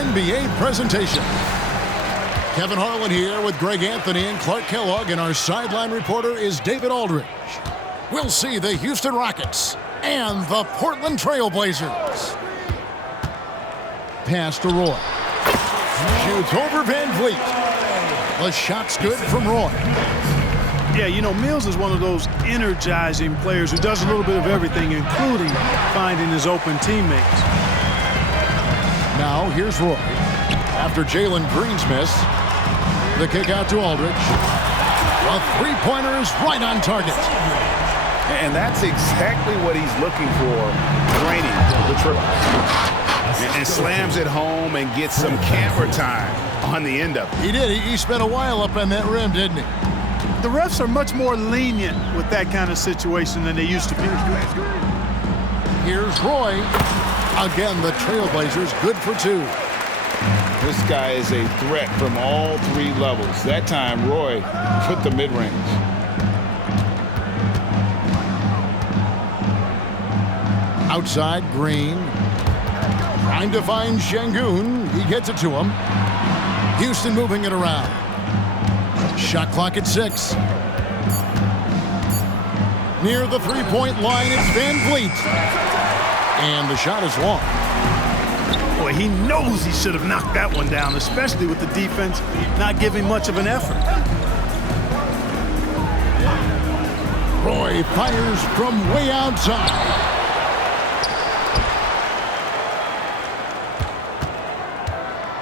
NBA presentation. Kevin Harlan here with Greg Anthony and Clark Kellogg, and our sideline reporter is David Aldridge. We'll see the Houston Rockets and the Portland Trailblazers. Pass to Roy. Shoots over Van Vliet. The shot's good from Roy. Yeah, you know, Mills is one of those energizing players who does a little bit of everything, including finding his open teammates. Now, here's Roy. After Jalen Green's miss, the kick out to Aldridge. A three-pointer is right on target. And that's exactly what he's looking for, draining the triple. And slams it home and gets some camera time on the end of it. He did. He spent a while up on that rim, didn't he? The refs are much more lenient with that kind of situation than they used to be. Here's Roy. Again, the Trailblazers good for two. This guy is a threat from all three levels. That time, Roy put the mid-range. Outside, Green. Trying to find Şengün. He gets it to him. Houston moving it around. Shot clock at 6. Near the three-point line, it's Van Vliet. And the shot is long. Boy, he knows he should have knocked that one down, especially with the defense not giving much of an effort. Roy fires from way outside.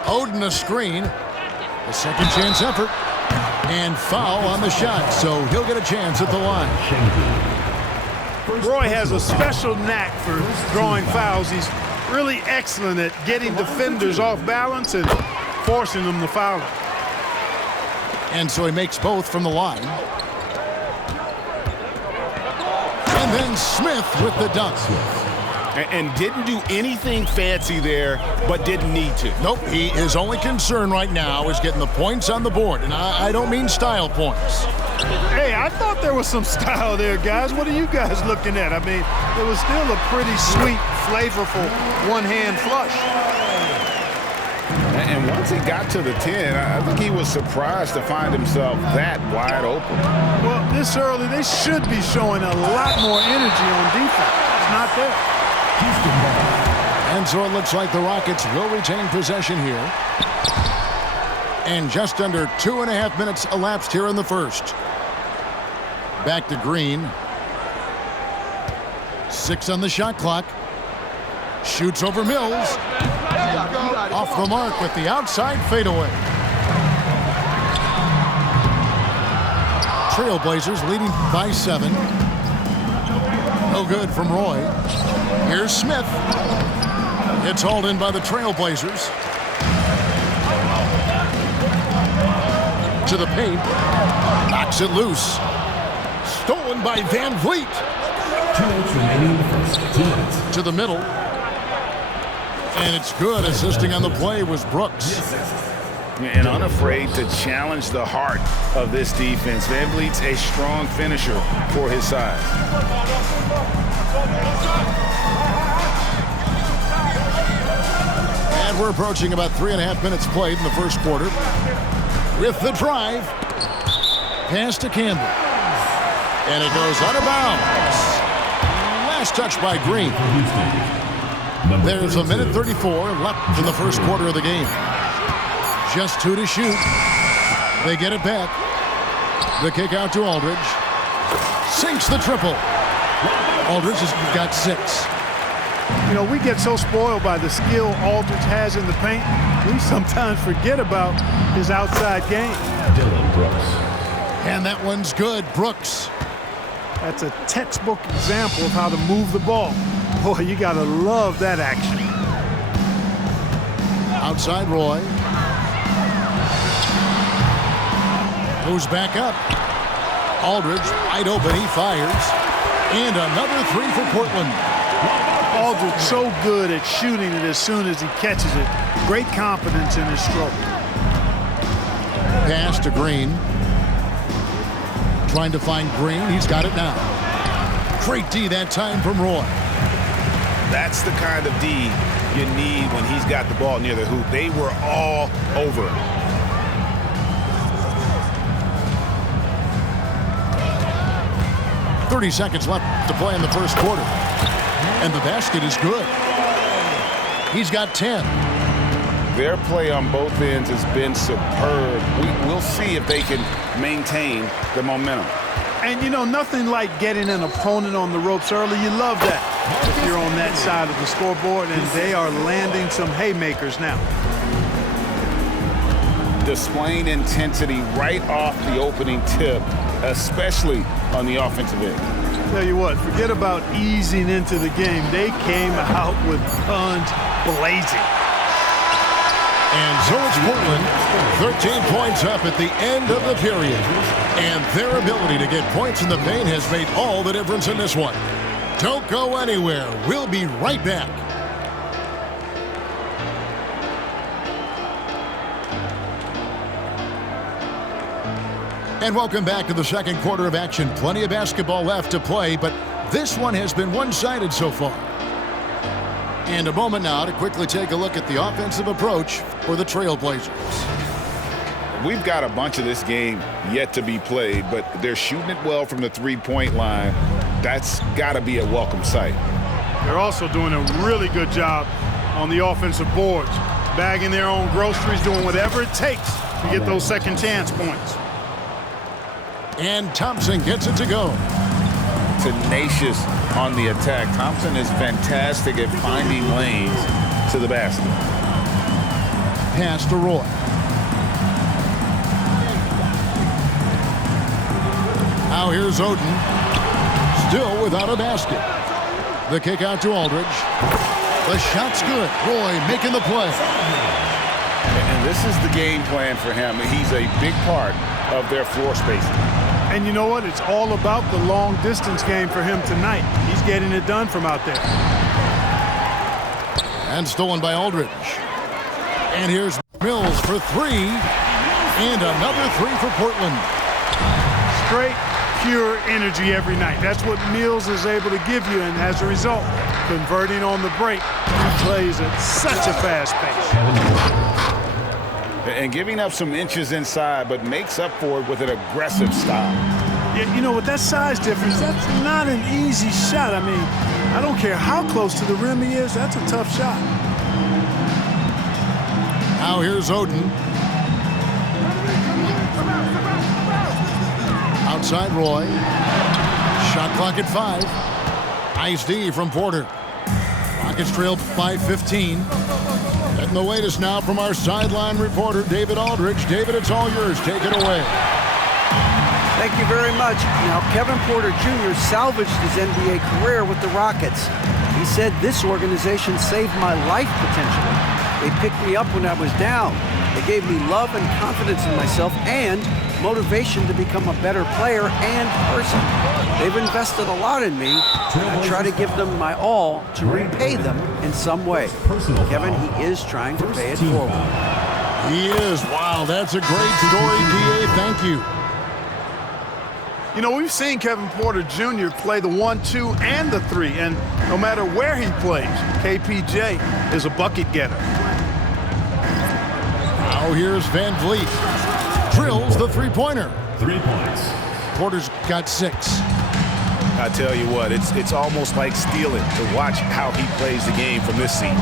Oden a screen. A second chance effort. And foul on the shot, so he'll get a chance at the line. Roy has a special knack for drawing fouls. He's really excellent at getting defenders off balance and forcing them to foul him. And so he makes both from the line. And then Smith with the dunk. And didn't do anything fancy there, but didn't need to. Nope, his only concern right now is getting the points on the board. And I don't mean style points. Hey, I thought there was some style there, guys. What are you guys looking at? I mean, it was still a pretty sweet, flavorful one-hand flush. And once he got to the 10, I think he was surprised to find himself that wide open. Well, this early, they should be showing a lot more energy on defense. It's not there. And so it looks like the Rockets will retain possession here. And just under 2.5 minutes elapsed here in the first. Back to Green. 6 on the shot clock. Shoots over Mills. Off the mark with the outside fadeaway. Trailblazers leading by 7. No good from Roy. Here's Smith. It's hauled in by the Trailblazers. To the paint. Knocks it loose. Stolen by Van Vliet. 2 minutes remaining in the first. 2 minutes. To the middle. And it's good. Assisting on the play was Brooks. And unafraid to challenge the heart of this defense. Van Vliet's a strong finisher for his size. And we're approaching about 3.5 minutes played in the first quarter. With the drive. Pass to Campbell. And it goes out of bounds. Last touch by Green. There's a minute 34 left in the first quarter of the game. Just 2 to shoot. They get it back. The kick out to Aldridge. Sinks the triple. Aldridge has got 6. You know, we get so spoiled by the skill Aldridge has in the paint, we sometimes forget about his outside game. Dillon Brooks. And that one's good. Brooks. That's a textbook example of how to move the ball. Boy, you got to love that action. Outside Roy. Goes back up. Aldridge wide open. He fires. And another 3 for Portland. Aldridge so good at shooting it as soon as he catches it. Great confidence in his stroke. Pass to Green. Trying to find Green. He's got it now. Great D that time from Roy. That's the kind of D you need when he's got the ball near the hoop. They were all over him. .30 seconds left to play in the first quarter. And the basket is good. He's got 10. Their play on both ends has been superb. We'll see if they can maintain the momentum. And, you know, nothing like getting an opponent on the ropes early. You love that if you're on that side of the scoreboard, and they are landing some haymakers now. Displaying intensity right off the opening tip, especially on the offensive end. Tell you what, forget about easing into the game. They came out with guns blazing. And so it's Portland, 13 points up at the end of the period. And their ability to get points in the paint has made all the difference in this one. Don't go anywhere. We'll be right back. And welcome back to the second quarter of action. Plenty of basketball left to play, but this one has been one-sided so far. And a moment now to quickly take a look at the offensive approach for the Trailblazers. We've got a bunch of this game yet to be played, but they're shooting it well from the three-point line. That's got to be a welcome sight. They're also doing a really good job on the offensive boards, bagging their own groceries, doing whatever it takes to get those second chance points. And Thompson gets it to go. Tenacious on the attack. Thompson is fantastic at finding lanes to the basket. Pass to Roy. Now here's Oden. Still without a basket. The kick out to Aldridge. The shot's good. Roy making the play. And this is the game plan for him. He's a big part of their floor spacing. And you know what? It's all about the long-distance game for him tonight. He's getting it done from out there. And stolen by Aldridge. And here's Mills for three. And another three for Portland. Straight, pure energy every night. That's what Mills is able to give you, and as a result, converting on the break, he plays at such a fast pace. And giving up some inches inside, but makes up for it with an aggressive style. Yeah, you know, with that size difference, that's not an easy shot. I mean, I don't care how close to the rim he is, that's a tough shot. Now here's Oden. Outside Roy. Shot clock at 5. Nice D from Porter. Rockets trail by 15. Getting the latest now from our sideline reporter, David Aldridge. David, it's all yours. Take it away. Thank you very much. Now, Kevin Porter Jr. salvaged his NBA career with the Rockets. He said, "This organization saved my life potentially. They picked me up when I was down. They gave me love and confidence in myself and motivation to become a better player and person. They've invested a lot in me, and I try to give them my all to repay them in some way." Kevin, he is trying to pay it forward. He is. Wow, that's a great story, DA. Thank you. You know, we've seen Kevin Porter Jr. play the 1-2 and the 3, and no matter where he plays, KPJ is a bucket getter. Now here's Van Vliet. Drills the three-pointer. 3 points. Porter's got 6. I tell you what, it's almost like stealing to watch how he plays the game from this seat.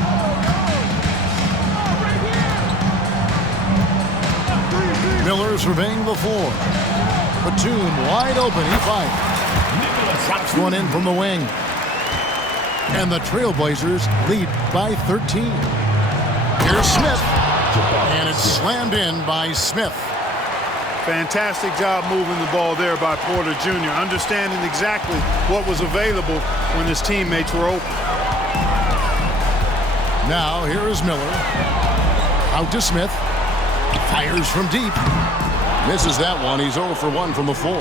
Miller surveying the floor. Batum wide open. He fights. Drops one in from the wing. And the Trailblazers lead by 13. Here's Smith. And it's slammed in by Smith. Fantastic job moving the ball there by Porter Jr., understanding exactly what was available when his teammates were open. Now here is Miller. Out to Smith. Fires from deep. Misses that one. He's 0 for 1 from the floor.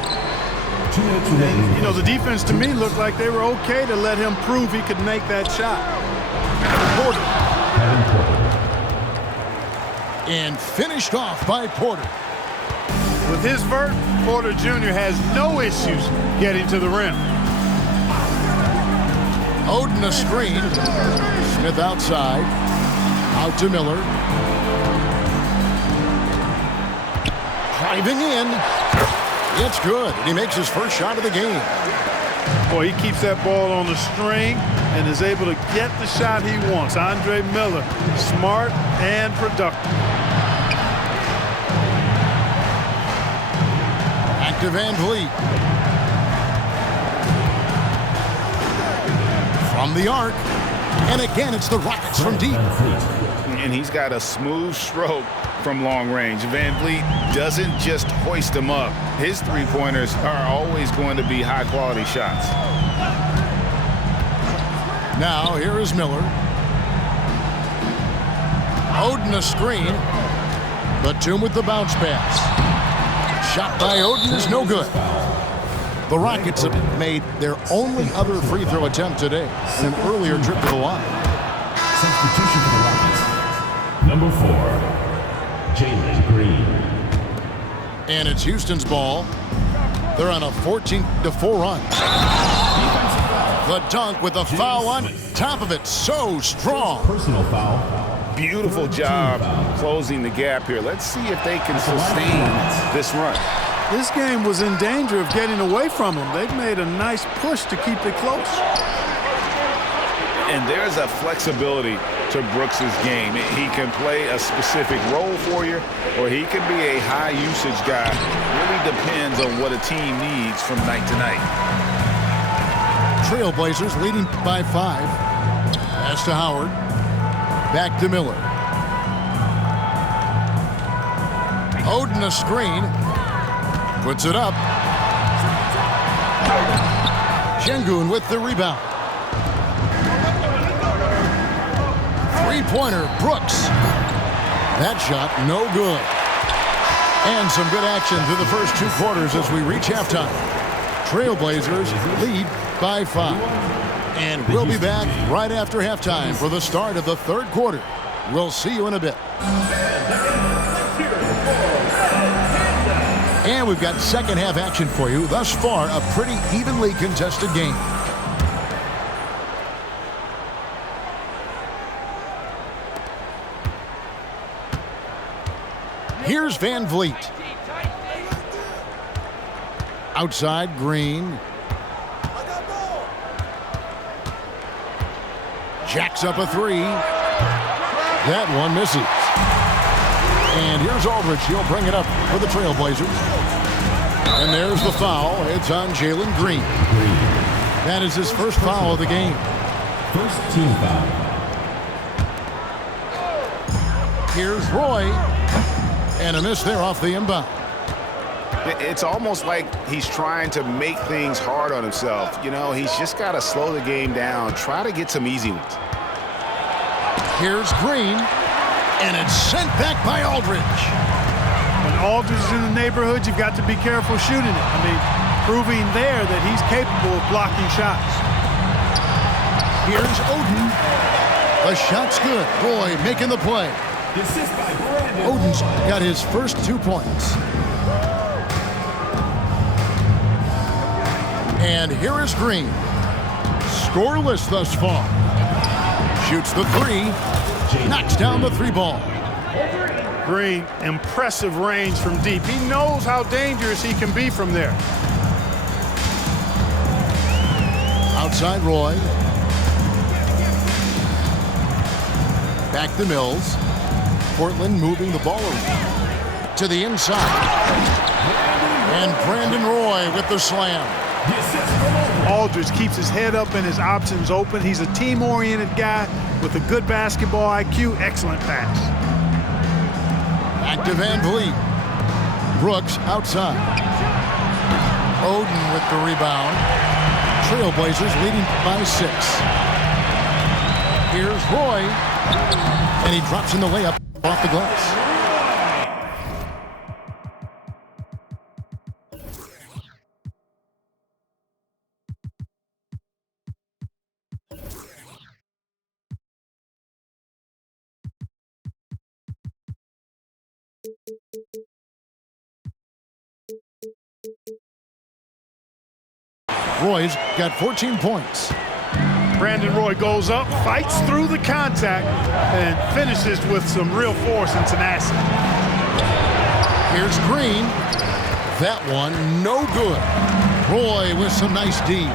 You know, the defense to me looked like they were okay to let him prove he could make that shot. Porter. And finished off by Porter. With his vert, Porter Jr. has no issues getting to the rim. Oden a screen. Smith outside. Out to Miller. Driving in. It's good. And he makes his first shot of the game. Boy, he keeps that ball on the string and is able to get the shot he wants. Andre Miller, smart and productive. Back to Van Vliet. From the arc. And again, it's the Rockets from deep. And he's got a smooth stroke from long range. Van Vliet doesn't just hoist them up. His three-pointers are always going to be high-quality shots. Now, here is Miller. Oden a screen. Batum with the bounce pass. Shot by Oden is no good. The Rockets have made their only other free throw attempt today in an earlier trip to the line. Substitution for the Rockets. Number 4, Jalen Green. And it's Houston's ball. They're on a 14-4 run. The dunk with a foul on top of it. So strong. Personal foul. Beautiful job closing the gap here. Let's see if they can sustain this run. This game was in danger of getting away from them. They've made a nice push to keep it close. And there's a flexibility to Brooks's game. He can play a specific role for you, or he can be a high-usage guy. Really depends on what a team needs from night to night. Trailblazers leading by 5. Pass to Howard. Back to Miller. Oden a screen. Puts it up. Şengün with the rebound. Three-pointer, Brooks. That shot, no good. And some good action through the first 2 quarters as we reach halftime. Trailblazers lead by 5. And we'll be back right after halftime for the start of the 3rd quarter. We'll see you in a bit. And we've got second half action for you. Thus far, a pretty evenly contested game. Here's Van Vliet. Outside, Green. Jacks up a 3. That one misses. And here's Aldridge. He'll bring it up for the Trailblazers. And there's the foul. It's on Jalen Green. That is his first foul of the game. First team foul. Here's Roy. And a miss there off the inbound. It's almost like he's trying to make things hard on himself. You know, he's just got to slow the game down, try to get some easy ones. Here's Green. And it's sent back by Aldridge. When Aldridge is in the neighborhood, you've got to be careful shooting it. I mean, proving there that he's capable of blocking shots. Here's Oden. The shot's good. Roy making the play. Oden's got his first 2 points. And here is Green. Scoreless thus far. Shoots the 3. Knocks down the 3 ball. Green, impressive range from deep. He knows how dangerous he can be from there. Outside Roy. Back to Mills. Portland moving the ball around to the inside. And Brandon Roy with the slam. Aldridge keeps his head up and his options open. He's a team-oriented guy with a good basketball IQ. Excellent pass. Back to Van Vliet. Brooks outside. Oden with the rebound. Trailblazers leading by 6. Here's Roy. And he drops in the layup off the glass. Roy's got 14 points. Brandon Roy goes up, fights through the contact, and finishes with some real force and tenacity. Here's Green. That one, no good. Roy with some nice D.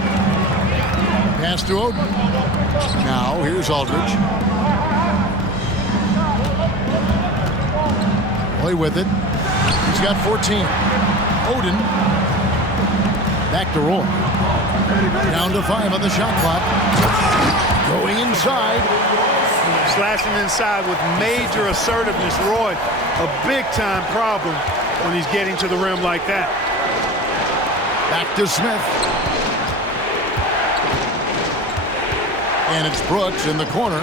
Pass to Oden. Now, here's Aldridge. Roy with it. He's got 14. Oden. Back to Roy. Down to 5 on the shot clock. Going inside. Slashing inside with major assertiveness. Roy, a big-time problem when he's getting to the rim like that. Back to Smith. And it's Brooks in the corner.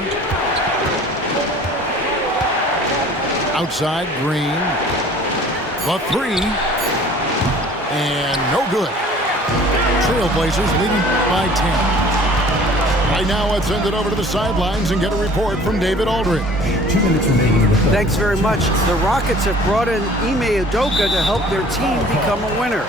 Outside, Green. The 3. And no good. Trailblazers leading by 10. Right now, let's send it over to the sidelines and get a report from David Aldridge. 2 minutes remaining in the play. Thanks very much. The Rockets have brought in Ime Udoka to help their team become a winner.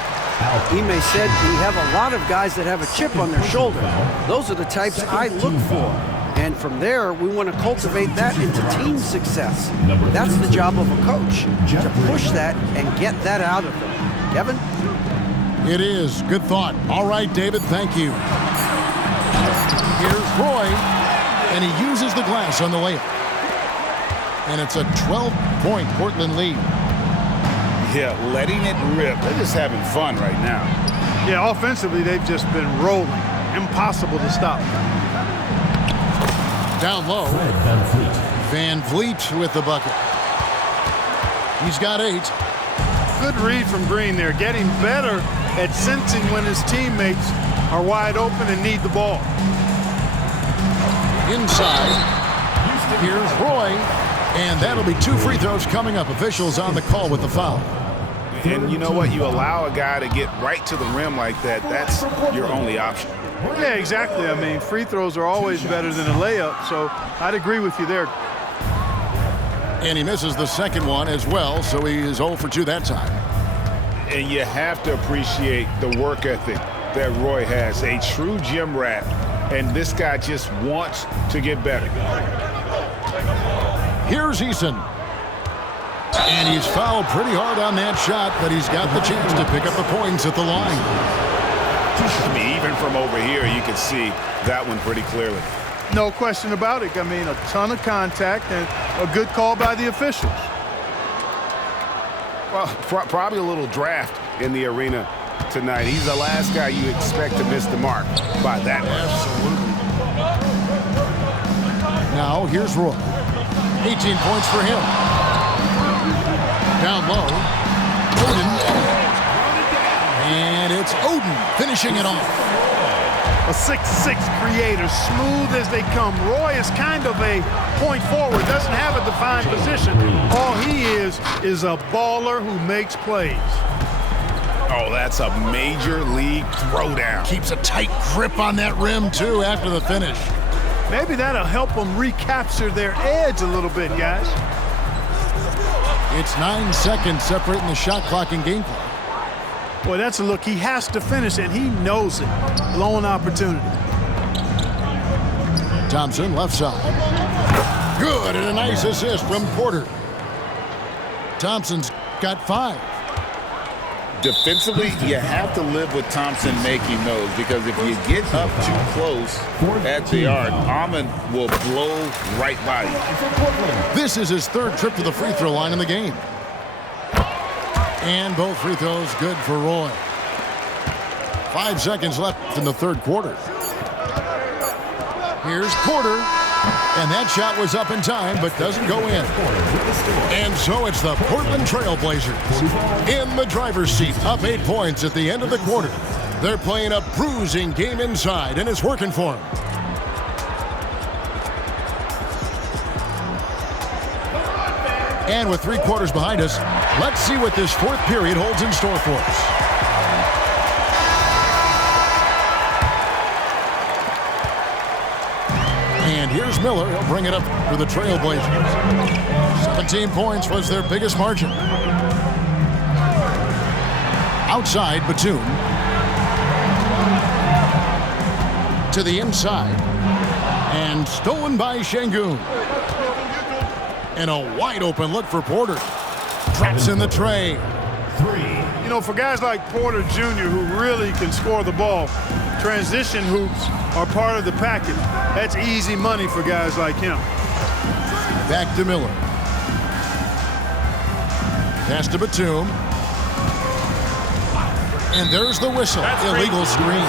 Ime said, we have a lot of guys that have a chip on their shoulder. Those are the types I look for. And from there, we want to cultivate that into team success. That's the job of a coach, to push that and get that out of them. Kevin? It is. Good thought. All right, David, thank you. Here's Roy, and he uses the glass on the layup. And it's a 12-point Portland lead. Yeah, letting it rip. They're just having fun right now. Yeah, offensively, they've just been rolling. Impossible to stop. Down low. Van Vliet with the bucket. He's got 8. Good read from Green there, getting better at sensing when his teammates are wide open and need the ball. Inside. Here's Roy. And that'll be 2 free throws coming up. Officials on the call with the foul. And you know what? You allow a guy to get right to the rim like that, that's your only option. Yeah, exactly. I mean, free throws are always better than a layup, so I'd agree with you there. And he misses the second one as well, so he is 0 for 2 that time. And you have to appreciate the work ethic that Roy has. A true gym rat, and this guy just wants to get better. Here's Eason. And he's fouled pretty hard on that shot, but he's got the chance to pick up the points at the line. I mean, even from over here, you can see that one pretty clearly. No question about it. I mean, a ton of contact and a good call by the officials. Well, probably a little draft in the arena tonight. He's the last guy you expect to miss the mark by that much. Absolutely. Now, here's Roy. 18 points for him. Down low. Oden. And it's Oden finishing it off. A 6'6" creator, smooth as they come. Roy is kind of a point forward, doesn't have a defined position. All he is a baller who makes plays. Oh, that's a major league throwdown. Keeps a tight grip on that rim, too, after the finish. Maybe that'll help them recapture their edge a little bit, guys. It's 9 seconds separating the shot clock and game clock. Boy, that's a look. He has to finish, and he knows it. Blown opportunity. Thompson, left side. Good, and a nice assist from Porter. Thompson's got 5. Defensively, you have to live with Thompson making those, because if you get up too close at the arc, Ahmed will blow right by you. This is his 3rd trip to the free throw line in the game. And both free throws good for Roy. 5 seconds left in the 3rd quarter. Here's Porter. And that shot was up in time, but doesn't go in. And so it's the Portland Trailblazers in the driver's seat, up 8 points at the end of the quarter. They're playing a bruising game inside, and it's working for them. And with 3 quarters behind us, let's see what this 4th period holds in store for us. And here's Miller. He'll bring it up for the Trailblazers. 17 points was their biggest margin. Outside, Batum. To the inside. And stolen by Şengün. And a wide open look for Porter. Drops in the tray. You know, for guys like Porter Jr., who really can score the ball, transition hoops are part of the package. That's easy money for guys like him. Back to Miller. Pass to Batum. And there's the whistle. Illegal screen.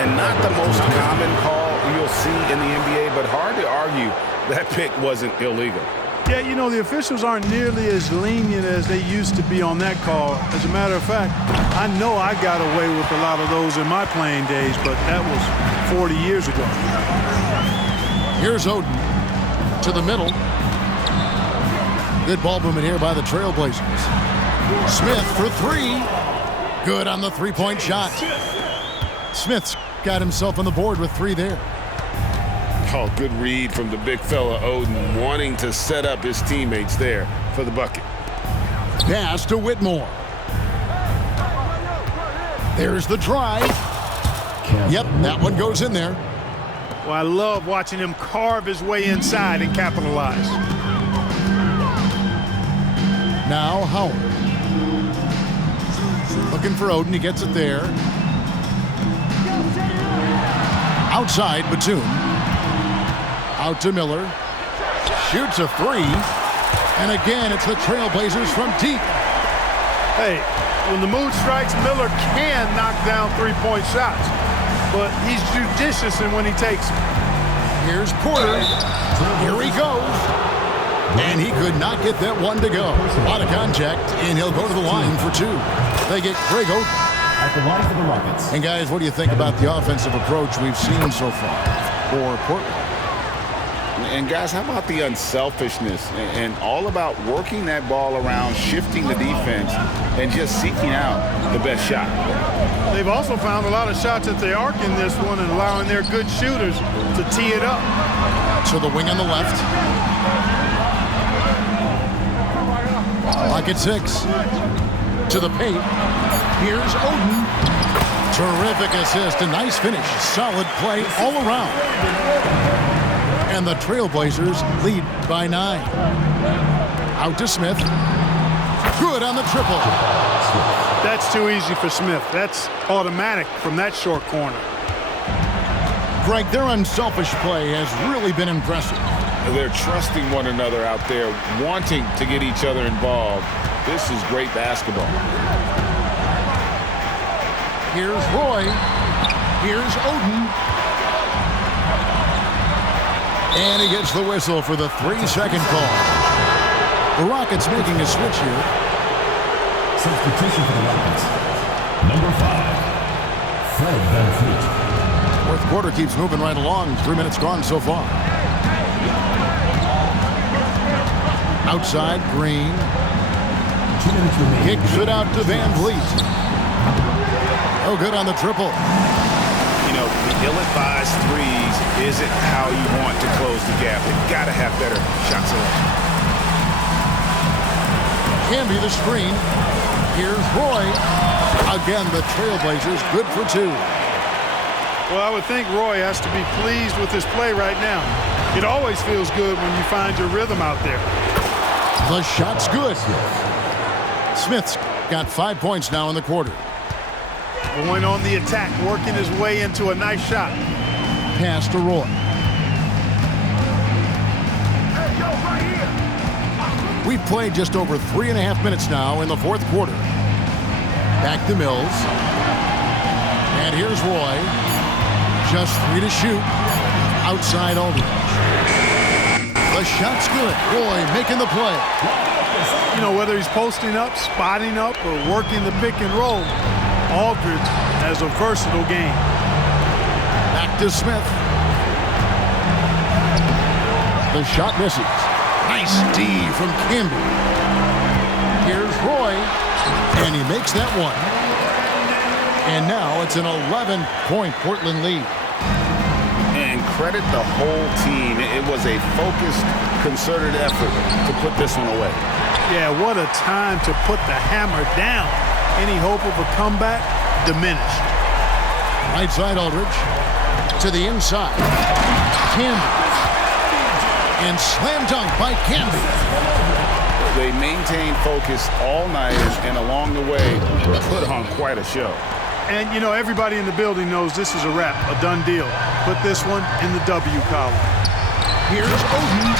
And not the most common call you'll see in the NBA, but hard to argue that pick wasn't illegal. Yeah, you know, the officials aren't nearly as lenient as they used to be on that call. As a matter of fact, I know I got away with a lot of those in my playing days, but that was 40 years ago. Here's Oden to the middle. Good ball movement here by the Trailblazers. Smith for three. Good on the three-point shot. Smith's got himself on the board with three there. Oh, good read from the big fella Oden, wanting to set up his teammates there for the bucket. Pass to Whitmore. There's the drive. Yep, that one goes in there. Well, I love watching him carve his way inside and capitalize. Now Howard. Looking for Oden, he gets it there. Outside, Batum. Out to Miller. Shoots a three. And again, it's the Trailblazers from deep. Hey, when the mood strikes, Miller can knock down three-point shots. But he's judicious in when he takes them. Here's Porter. Here he goes. And he could not get that one to go. A lot of contact, and he'll go to the line for two. They get Greg Oden. At the line for the Rockets. And guys, what do you think about the offensive approach we've seen so far for Portland? And guys, how about the unselfishness and all about working that ball around, shifting the defense, and just seeking out the best shot? They've also found a lot of shots at the arc in this one and allowing their good shooters to tee it up. To the wing on the left. Pocket six. To the paint. Here's Oden. Terrific assist. A nice finish. Solid play all around. And the Trailblazers lead by 9. Out to Smith. Good on the triple. That's too easy for Smith. That's automatic from that short corner. Greg, their unselfish play has really been impressive. They're trusting one another out there, wanting to get each other involved. This is great basketball. Here's Roy. Here's Oden. And he gets the whistle for the 3-second call. The Rockets making a switch here. Substitution for the Rockets. Number 5, Fred VanVleet. Fourth quarter keeps moving right along. 3 minutes gone so far. Outside, Green. 2 minutes remaining. Kicks it out to VanVleet. Oh, good on the triple. You know, the ill-advised threes isn't how you want to close the gap. They've got to have better shot selection. Can be the screen. Here's Roy. Again, the Trailblazers good for 2. Well, I would think Roy has to be pleased with his play right now. It always feels good when you find your rhythm out there. The shot's good. Smith's got 5 points now in the quarter. Going on the attack, working his way into a nice shot. Pass to Roy. We've played just over 3.5 minutes now in the fourth quarter. Back to Mills. And here's Roy. Just 3 to shoot. Outside Aldridge. The shot's good. Roy making the play. You know, whether he's posting up, spotting up, or working the pick and roll, Aldridge has a versatile game. Back to Smith. The shot misses. Nice D from Campbell. Here's Roy. And he makes that one. And now it's an 11-point Portland lead. And credit the whole team. It was a focused, concerted effort to put this one away. Yeah, what a time to put the hammer down. Any hope of a comeback diminished. Right side Aldridge. to the inside. Camby. And slam dunk by Camby. They maintained focus all night and along the way put on quite a show. And, you know, everybody in the building knows this is a wrap, a done deal. Put this one in the W column. Here's Oden.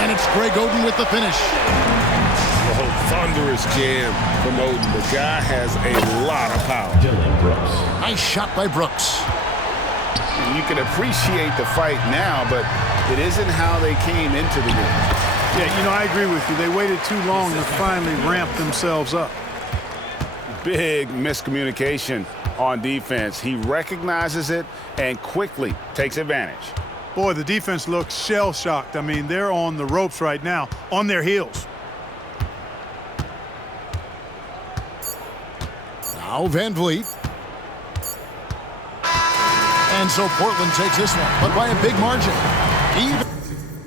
And it's Greg Oden with the finish. Oh, thunderous jam from Oden. The guy has a lot of power. Dylan Brooks. Nice shot by Brooks. And you can appreciate the fight now, but it isn't how they came into the game. Yeah, you know, I agree with you. They waited too long to finally ramp themselves up. Big miscommunication on defense. He recognizes it and quickly takes advantage. Boy, the defense looks shell-shocked. I mean, they're on the ropes right now, on their heels. Now Van Vliet. And so Portland takes this one, but by a big margin. Even